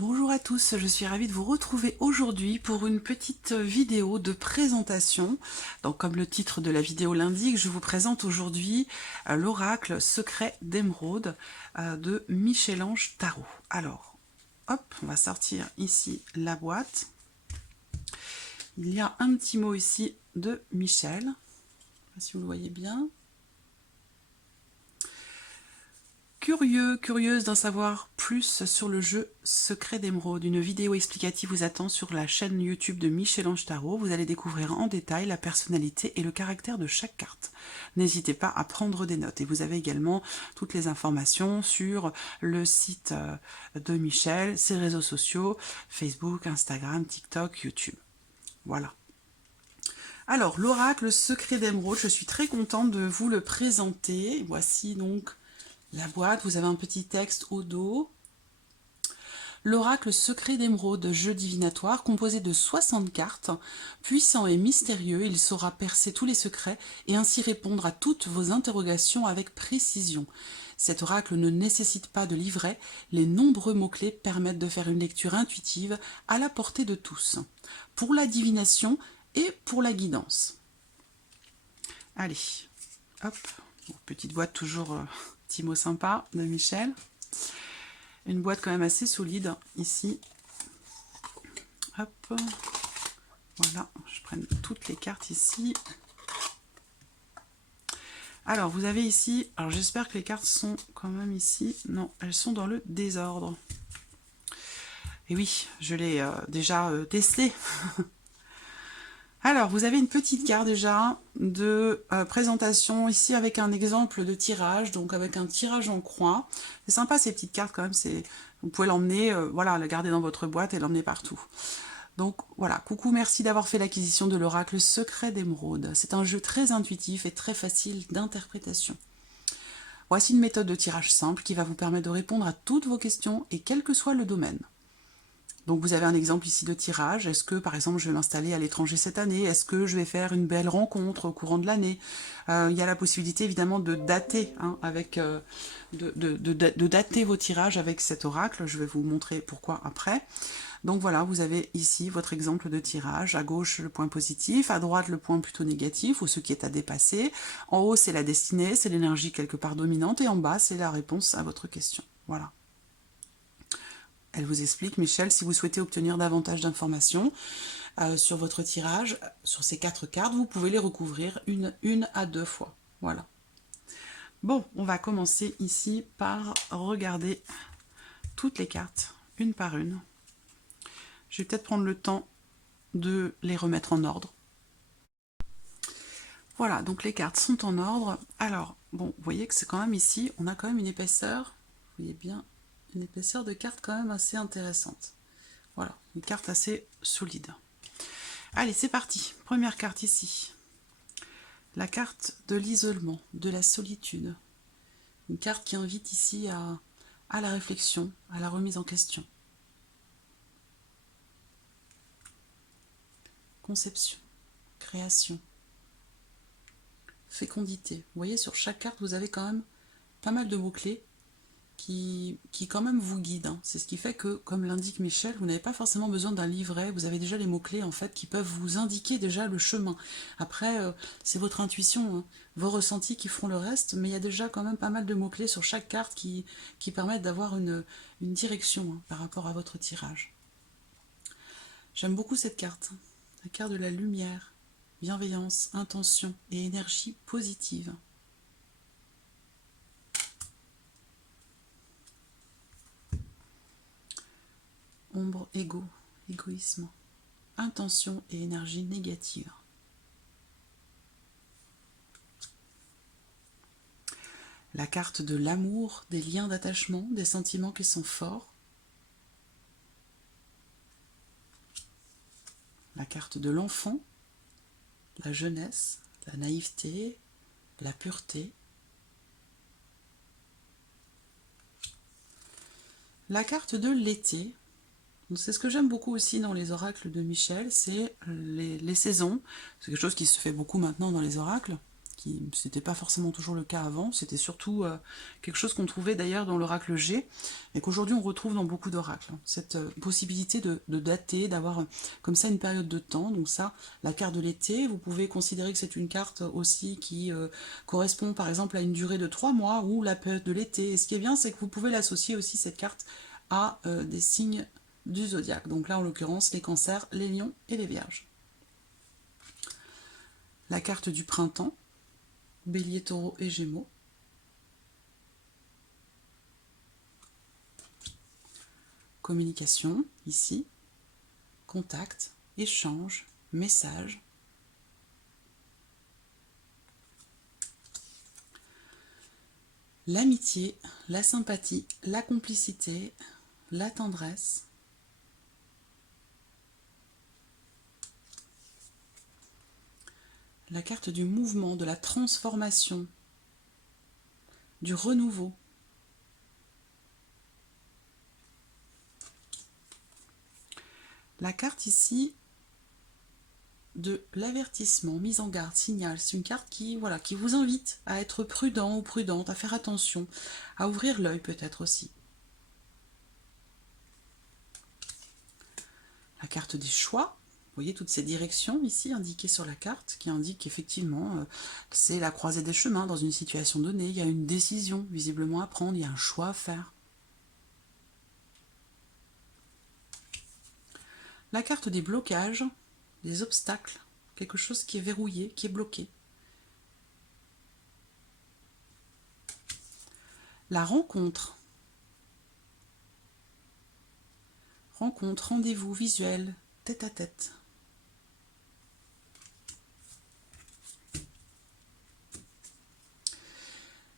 Bonjour à tous, je suis ravie de vous retrouver aujourd'hui pour une petite vidéo de présentation. Donc comme le titre de la vidéo l'indique, je vous présente aujourd'hui l'oracle secret d'émeraude de Michel-Ange Tarot. Alors, hop, on va sortir ici la boîte. Il y a un petit mot ici de Michel, je ne sais pas si vous le voyez bien. Curieuse d'en savoir plus sur le jeu Secret d'Émeraude, une vidéo explicative vous attend sur la chaîne YouTube de Michel-Ange Tarot. Vous allez découvrir en détail la personnalité et le caractère de chaque carte. N'hésitez pas à prendre des notes. Et vous avez également toutes les informations sur le site de Michel, ses réseaux sociaux, Facebook, Instagram, TikTok, YouTube. Voilà. Alors, l'oracle Secret d'Émeraude, je suis très contente de vous le présenter. Voici donc la boîte, vous avez un petit texte au dos. L'oracle secret d'émeraude, jeu divinatoire, composé de 60 cartes. Puissant et mystérieux, il saura percer tous les secrets et ainsi répondre à toutes vos interrogations avec précision. Cet oracle ne nécessite pas de livret, les nombreux mots-clés permettent de faire une lecture intuitive à la portée de tous, pour la divination et pour la guidance. Allez, hop, petite boîte toujours... petit mot sympa de Michel. Une boîte quand même assez solide ici. Hop. Voilà, je prends toutes les cartes ici. Alors, vous avez ici... Alors, j'espère que les cartes sont quand même ici. Non, elles sont dans le désordre. Et oui, je l'ai déjà testé. Alors, vous avez une petite carte déjà de présentation ici avec un exemple de tirage, donc avec un tirage en croix. C'est sympa ces petites cartes quand même, vous pouvez l'emmener, voilà, la garder dans votre boîte et l'emmener partout. Donc voilà, coucou, merci d'avoir fait l'acquisition de l'oracle secret d'émeraude. C'est un jeu très intuitif et très facile d'interprétation. Voici une méthode de tirage simple qui va vous permettre de répondre à toutes vos questions et quel que soit le domaine. Donc vous avez un exemple ici de tirage. Est-ce que par exemple je vais m'installer à l'étranger cette année? Est-ce que je vais faire une belle rencontre au courant de l'année? Il y a la possibilité évidemment de dater, hein, avec, de dater vos tirages avec cet oracle. Je vais vous montrer pourquoi après. Donc voilà, vous avez ici votre exemple de tirage. À gauche le point positif, à droite le point plutôt négatif ou ce qui est à dépasser. En haut c'est la destinée, c'est l'énergie quelque part dominante et en bas c'est la réponse à votre question. Voilà. Elle vous explique, Michel, si vous souhaitez obtenir davantage d'informations sur votre tirage, sur ces 4 cartes, vous pouvez les recouvrir une à 2 fois. Voilà. Bon, on va commencer ici par regarder toutes les cartes, une par une. Je vais peut-être prendre le temps de les remettre en ordre. Voilà, donc les cartes sont en ordre. Alors, bon, vous voyez que c'est quand même ici, on a quand même une épaisseur, vous voyez bien, une épaisseur de carte quand même assez intéressante. Voilà, une carte assez solide. Allez, c'est parti. Première carte ici. La carte de l'isolement, de la solitude. Une carte qui invite ici à la réflexion, à la remise en question. Conception, création, fécondité. Vous voyez, sur chaque carte, vous avez quand même pas mal de mots-clés qui quand même vous guide. Hein. C'est ce qui fait que, comme l'indique Michel, vous n'avez pas forcément besoin d'un livret, vous avez déjà les mots-clés en fait qui peuvent vous indiquer déjà le chemin. Après, c'est votre intuition, hein, vos ressentis qui feront le reste, mais il y a déjà quand même pas mal de mots-clés sur chaque carte qui permettent d'avoir une direction, hein, par rapport à votre tirage. J'aime beaucoup cette carte, la carte de la lumière, bienveillance, intention et énergie positive. Ombre, égoïsme, intention et énergie négative. La carte de l'amour, des liens d'attachement, des sentiments qui sont forts. La carte de l'enfant, la jeunesse, la naïveté, la pureté. La carte de l'été. C'est ce que j'aime beaucoup aussi dans les oracles de Michel, c'est les saisons. C'est quelque chose qui se fait beaucoup maintenant dans les oracles. C'était pas forcément toujours le cas avant, c'était surtout quelque chose qu'on trouvait d'ailleurs dans l'oracle G, et qu'aujourd'hui on retrouve dans beaucoup d'oracles. Cette possibilité de dater, d'avoir comme ça une période de temps, donc ça, la carte de l'été, vous pouvez considérer que c'est une carte aussi qui correspond par exemple à une durée de 3 mois, ou la période de l'été, et ce qui est bien, c'est que vous pouvez l'associer aussi, cette carte, à des signes du zodiaque, donc là en l'occurrence les cancers, les lions et les vierges. La carte du printemps, Bélier, Taureau et Gémeaux. Communication, ici. Contact, échange, message. L'amitié, la sympathie, la complicité, la tendresse. La carte du mouvement, de la transformation, du renouveau. La carte ici de l'avertissement, mise en garde, signal. C'est une carte qui vous invite à être prudent ou prudente, à faire attention, à ouvrir l'œil peut-être aussi. La carte des choix. Vous voyez toutes ces directions ici indiquées sur la carte qui indiquent effectivement que c'est la croisée des chemins dans une situation donnée. Il y a une décision visiblement à prendre, il y a un choix à faire. La carte des blocages, des obstacles, quelque chose qui est verrouillé, qui est bloqué. La rencontre. Rencontre, rendez-vous visuel, tête à tête.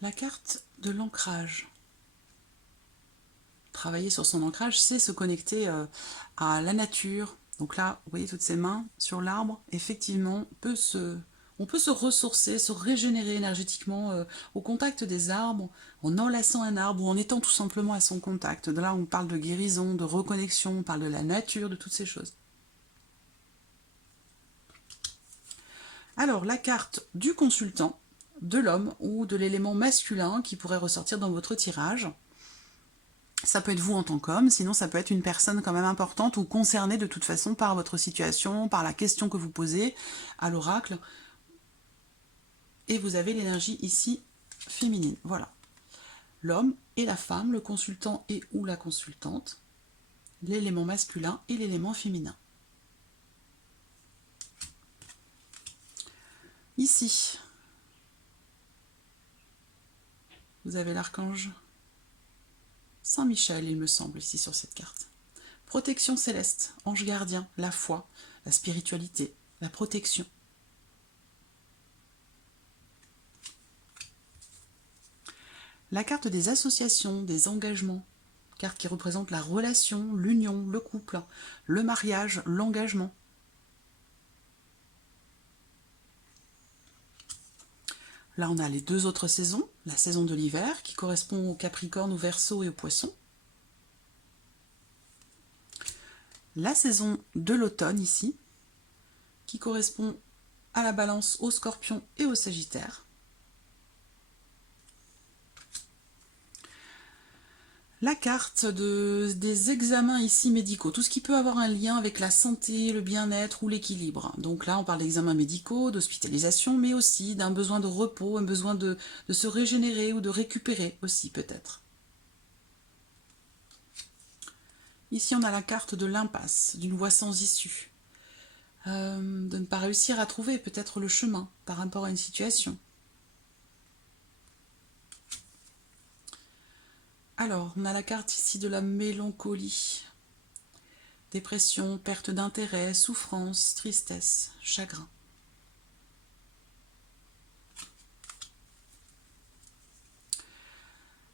La carte de l'ancrage. Travailler sur son ancrage, c'est se connecter à la nature. Donc là, vous voyez toutes ces mains sur l'arbre, effectivement, on peut se ressourcer, se régénérer énergétiquement au contact des arbres, en enlaçant un arbre ou en étant tout simplement à son contact. De là, on parle de guérison, de reconnexion, on parle de la nature, de toutes ces choses. Alors, la carte du consultant, de l'homme ou de l'élément masculin qui pourrait ressortir dans votre tirage. Ça peut être vous en tant qu'homme, sinon ça peut être une personne quand même importante ou concernée de toute façon par votre situation, par la question que vous posez à l'oracle. Et vous avez l'énergie ici féminine, voilà. L'homme et la femme, le consultant et ou la consultante, l'élément masculin et l'élément féminin. Ici, vous avez l'archange Saint-Michel, il me semble, ici sur cette carte. Protection céleste, ange gardien, la foi, la spiritualité, la protection. La carte des associations, des engagements, carte qui représente la relation, l'union, le couple, le mariage, l'engagement. Là, on a les deux autres saisons, la saison de l'hiver qui correspond au Capricorne, au Verseau et au Poisson. La saison de l'automne ici, qui correspond à la Balance, au Scorpion et au Sagittaire. La carte des examens ici médicaux, tout ce qui peut avoir un lien avec la santé, le bien-être ou l'équilibre. Donc là, on parle d'examens médicaux, d'hospitalisation, mais aussi d'un besoin de repos, un besoin de se régénérer ou de récupérer aussi peut-être. Ici, on a la carte de l'impasse, d'une voie sans issue. De ne pas réussir à trouver peut-être le chemin par rapport à une situation. Alors, on a la carte ici de la mélancolie. Dépression, perte d'intérêt, souffrance, tristesse, chagrin.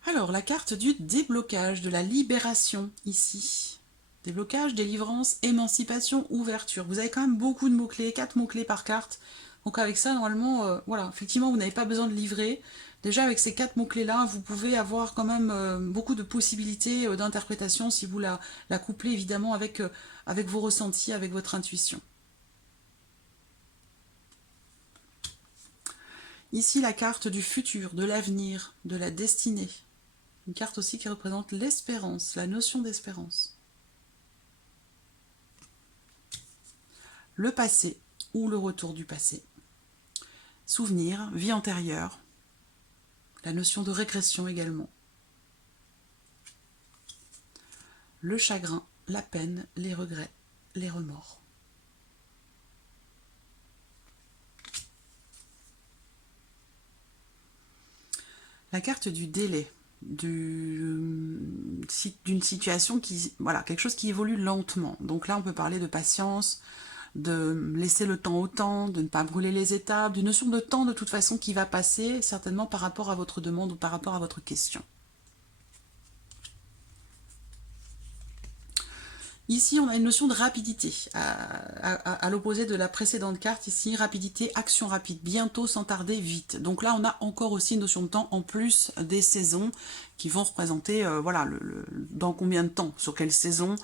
Alors, la carte du déblocage, de la libération, ici. Déblocage, délivrance, émancipation, ouverture. Vous avez quand même beaucoup de mots-clés, 4 mots-clés par carte. Donc avec ça, normalement, voilà, effectivement, vous n'avez pas besoin de livrer. Déjà, avec ces 4 mots-clés-là, vous pouvez avoir quand même beaucoup de possibilités d'interprétation si vous la couplez, évidemment, avec vos ressentis, avec votre intuition. Ici, la carte du futur, de l'avenir, de la destinée. Une carte aussi qui représente l'espérance, la notion d'espérance. Le passé ou le retour du passé. Souvenir, vie antérieure. La notion de régression également. Le chagrin, la peine, les regrets, les remords. La carte du délai, d'une situation qui, voilà, quelque chose qui évolue lentement. Donc là, on peut parler de patience, de laisser le temps au temps, de ne pas brûler les étapes, d'une notion de temps de toute façon qui va passer, certainement par rapport à votre demande ou par rapport à votre question. Ici, on a une notion de rapidité, à l'opposé de la précédente carte, ici, rapidité, action rapide, bientôt, sans tarder, vite. Donc là, on a encore aussi une notion de temps, en plus des saisons, qui vont représenter, voilà, dans combien de temps, sur quelle saison,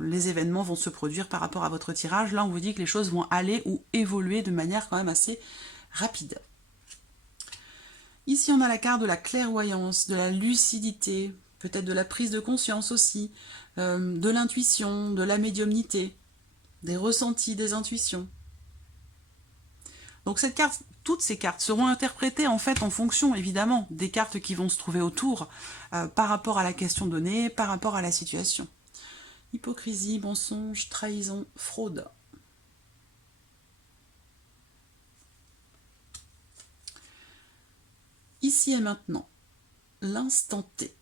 les événements vont se produire par rapport à votre tirage. Là, on vous dit que les choses vont aller ou évoluer de manière quand même assez rapide. Ici, on a la carte de la clairvoyance, de la lucidité, peut-être de la prise de conscience aussi, de l'intuition, de la médiumnité, des ressentis, des intuitions. Donc cette carte, toutes ces cartes seront interprétées en fait en fonction évidemment des cartes qui vont se trouver autour, par rapport à la question donnée, par rapport à la situation. Hypocrisie, mensonge, trahison, fraude. Ici et maintenant, l'instant T,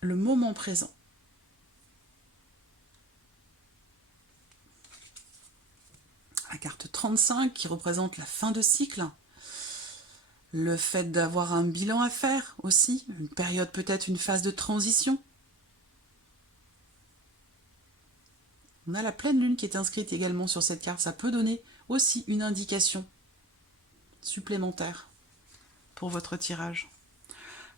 le moment présent. La carte 35 qui représente la fin de cycle, le fait d'avoir un bilan à faire aussi, une période peut-être, une phase de transition. On a la pleine lune qui est inscrite également sur cette carte, ça peut donner aussi une indication supplémentaire pour votre tirage.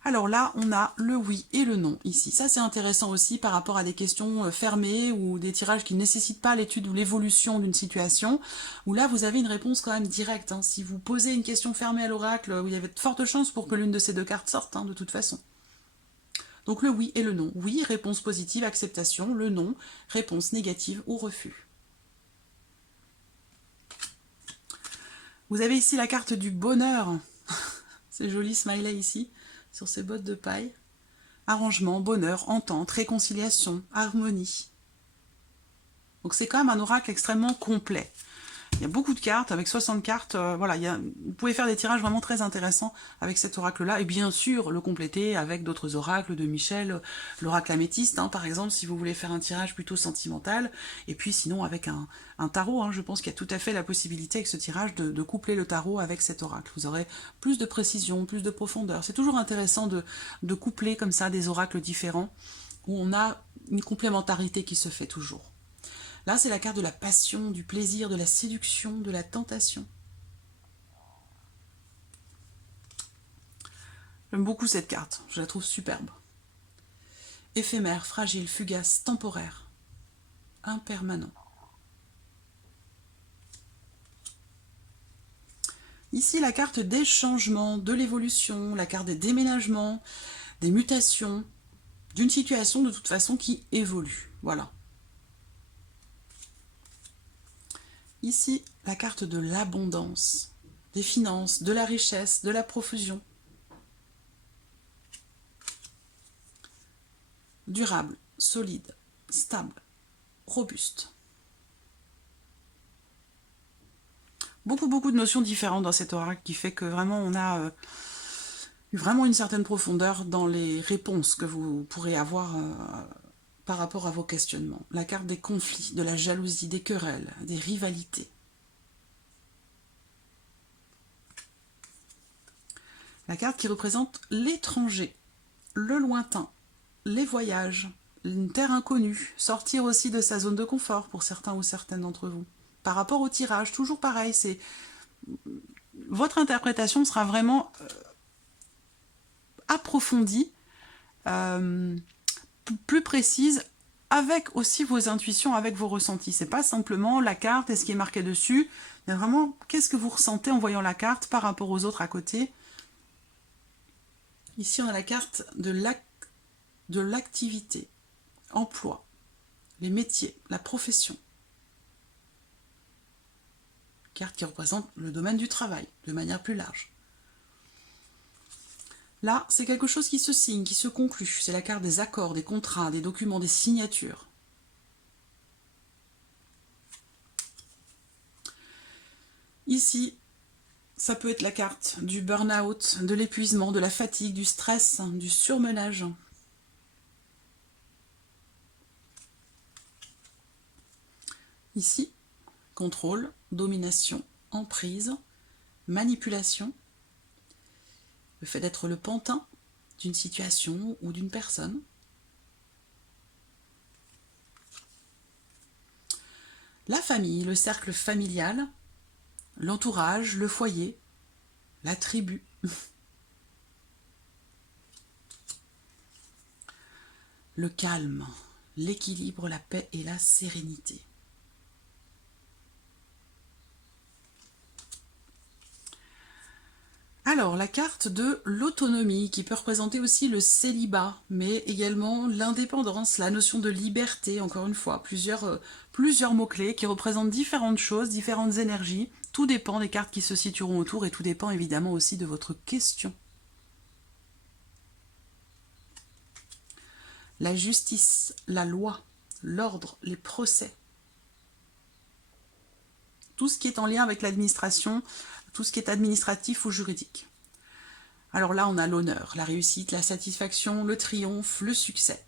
Alors là, on a le oui et le non ici. Ça, c'est intéressant aussi par rapport à des questions fermées ou des tirages qui ne nécessitent pas l'étude ou l'évolution d'une situation, où là, vous avez une réponse quand même directe. Hein. Si vous posez une question fermée à l'oracle, où il y avait de fortes chances pour que l'une de ces deux cartes sorte, hein, de toute façon. Donc le oui et le non. Oui, réponse positive, acceptation. Le non, réponse négative ou refus. Vous avez ici la carte du bonheur. C'est joli smiley ici, sur ces bottes de paille. Arrangement, bonheur, entente, réconciliation, harmonie. Donc c'est quand même un oracle extrêmement complet. Il y a beaucoup de cartes, avec 60 cartes, voilà, vous pouvez faire des tirages vraiment très intéressants avec cet oracle-là, et bien sûr le compléter avec d'autres oracles de Michel, l'oracle améthyste, hein, par exemple, si vous voulez faire un tirage plutôt sentimental, et puis sinon avec un tarot, hein, je pense qu'il y a tout à fait la possibilité avec ce tirage de coupler le tarot avec cet oracle. Vous aurez plus de précision, plus de profondeur. C'est toujours intéressant de coupler comme ça des oracles différents, où on a une complémentarité qui se fait toujours. Là, c'est la carte de la passion, du plaisir, de la séduction, de la tentation. J'aime beaucoup cette carte, je la trouve superbe. Éphémère, fragile, fugace, temporaire, impermanent. Ici, la carte des changements, de l'évolution, la carte des déménagements, des mutations, d'une situation de toute façon qui évolue. Voilà. Ici, la carte de l'abondance, des finances, de la richesse, de la profusion. Durable, solide, stable, robuste. Beaucoup de notions différentes dans cet oracle qui fait que vraiment on a vraiment une certaine profondeur dans les réponses que vous pourrez avoir par rapport à vos questionnements. La carte des conflits, de la jalousie, des querelles, des rivalités. La carte qui représente l'étranger, le lointain, les voyages, une terre inconnue, sortir aussi de sa zone de confort pour certains ou certaines d'entre vous. Par rapport au tirage, toujours pareil, c'est votre interprétation sera vraiment approfondie, plus précise avec aussi vos intuitions, avec vos ressentis. C'est pas simplement la carte et ce qui est marqué dessus. Il y a vraiment qu'est-ce que vous ressentez en voyant la carte par rapport aux autres à côté. Ici, on a la carte de l'activité, emploi, les métiers, la profession. Carte qui représente le domaine du travail, de manière plus large. Là, c'est quelque chose qui se signe, qui se conclut. C'est la carte des accords, des contrats, des documents, des signatures. Ici, ça peut être la carte du burn-out, de l'épuisement, de la fatigue, du stress, du surmenage. Ici, contrôle, domination, emprise, manipulation, le fait d'être le pantin d'une situation ou d'une personne. La famille, le cercle familial, l'entourage, le foyer, la tribu. Le calme, l'équilibre, la paix et la sérénité. Alors, la carte de l'autonomie, qui peut représenter aussi le célibat, mais également l'indépendance, la notion de liberté, encore une fois, plusieurs mots-clés qui représentent différentes choses, différentes énergies. Tout dépend des cartes qui se situeront autour et tout dépend évidemment aussi de votre question. La justice, la loi, l'ordre, les procès. Tout ce qui est en lien avec l'administration, tout ce qui est administratif ou juridique. Alors là, on a l'honneur, la réussite, la satisfaction, le triomphe, le succès.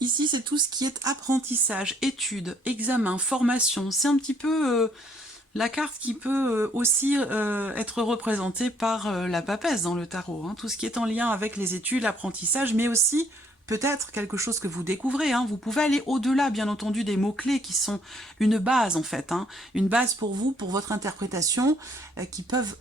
Ici, c'est tout ce qui est apprentissage, études, examen, formation. C'est un petit peu la carte qui peut aussi être représentée par la papesse dans le tarot. Tout ce qui est en lien avec les études, l'apprentissage, mais aussi peut-être quelque chose que vous découvrez. Vous pouvez aller au-delà, bien entendu, des mots-clés qui sont une base, en fait. Une base pour vous, pour votre interprétation, qui peuvent,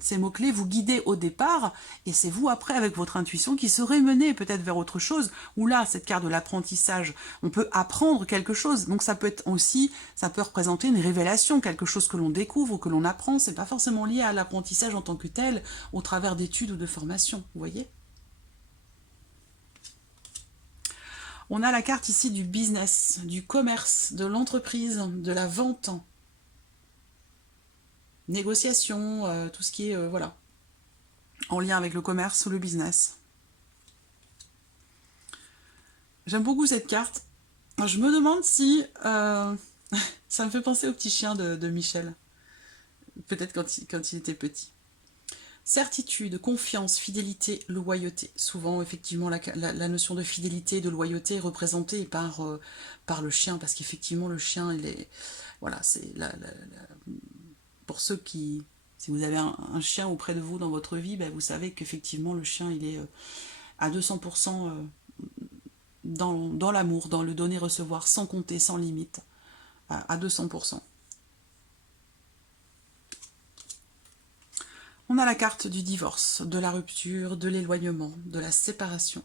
ces mots-clés, vous guider au départ. Et c'est vous, après, avec votre intuition, qui serez mené peut-être vers autre chose. Ou là, cette carte de l'apprentissage, on peut apprendre quelque chose. Donc ça peut être aussi, ça peut représenter une révélation, quelque chose que l'on découvre ou que l'on apprend. C'est pas forcément lié à l'apprentissage en tant que tel, au travers d'études ou de formations. Vous voyez ? On a la carte ici du business, du commerce, de l'entreprise, de la vente, négociation, tout ce qui est voilà, en lien avec le commerce ou le business. J'aime beaucoup cette carte. Je me demande si ça me fait penser au petit chien de Michel, peut-être quand il était petit. Certitude, confiance, fidélité, loyauté. Souvent, effectivement, la notion de fidélité, de loyauté est représentée par le chien, parce qu'effectivement, le chien, il est... Voilà, c'est pour ceux qui... Si vous avez un chien auprès de vous dans votre vie, ben, vous savez qu'effectivement, le chien, il est à 200% dans l'amour, dans le donner-recevoir, sans compter, sans limite, à 200%. On a la carte du divorce, de la rupture, de l'éloignement, de la séparation.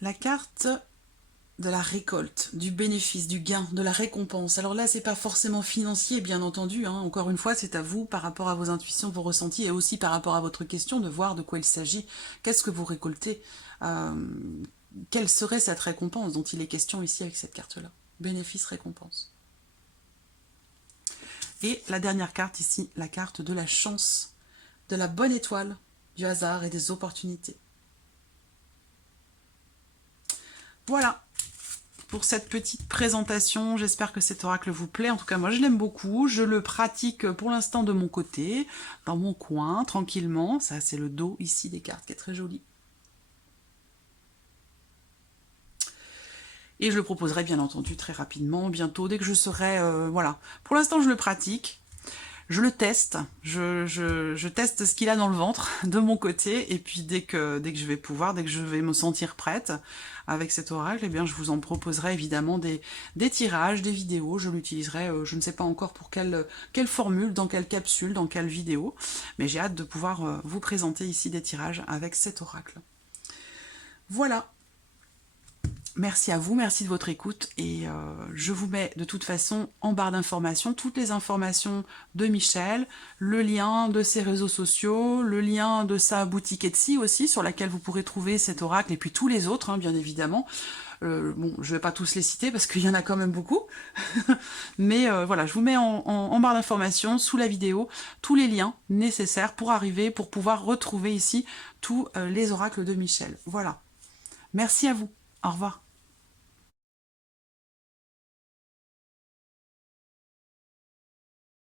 La carte de la récolte, du bénéfice, du gain, de la récompense. Alors là, c'est pas forcément financier, bien entendu. Encore une fois, c'est à vous, par rapport à vos intuitions, vos ressentis, et aussi par rapport à votre question, de voir de quoi il s'agit. Qu'est-ce que vous récoltez quelle serait cette récompense dont il est question ici avec cette carte-là? Bénéfice, récompense. Et la dernière carte ici, la carte de la chance, de la bonne étoile, du hasard et des opportunités. Voilà pour cette petite présentation. J'espère que cet oracle vous plaît. En tout cas, moi, je l'aime beaucoup. Je le pratique pour l'instant de mon côté, dans mon coin, tranquillement. Ça, c'est le dos ici des cartes qui est très joli. Et je le proposerai bien entendu très rapidement, bientôt, dès que je serai... voilà. Pour l'instant, je le pratique. je le teste, je teste ce qu'il a dans le ventre de mon côté, et puis dès que je vais pouvoir, dès que je vais me sentir prête avec cet oracle, eh bien je vous en proposerai évidemment des tirages, des vidéos. Je l'utiliserai, je ne sais pas encore pour quelle formule, dans quelle capsule, dans quelle vidéo, mais j'ai hâte de pouvoir vous présenter ici des tirages avec cet oracle. Voilà. Merci à vous, merci de votre écoute, et je vous mets de toute façon en barre d'informations toutes les informations de Michel, le lien de ses réseaux sociaux, le lien de sa boutique Etsy aussi, sur laquelle vous pourrez trouver cet oracle, et puis tous les autres, hein, bien évidemment. Bon, je ne vais pas tous les citer parce qu'il y en a quand même beaucoup, mais voilà, je vous mets en barre d'informations, sous la vidéo, tous les liens nécessaires pour pouvoir retrouver ici tous les oracles de Michel. Voilà. Merci à vous. Au revoir.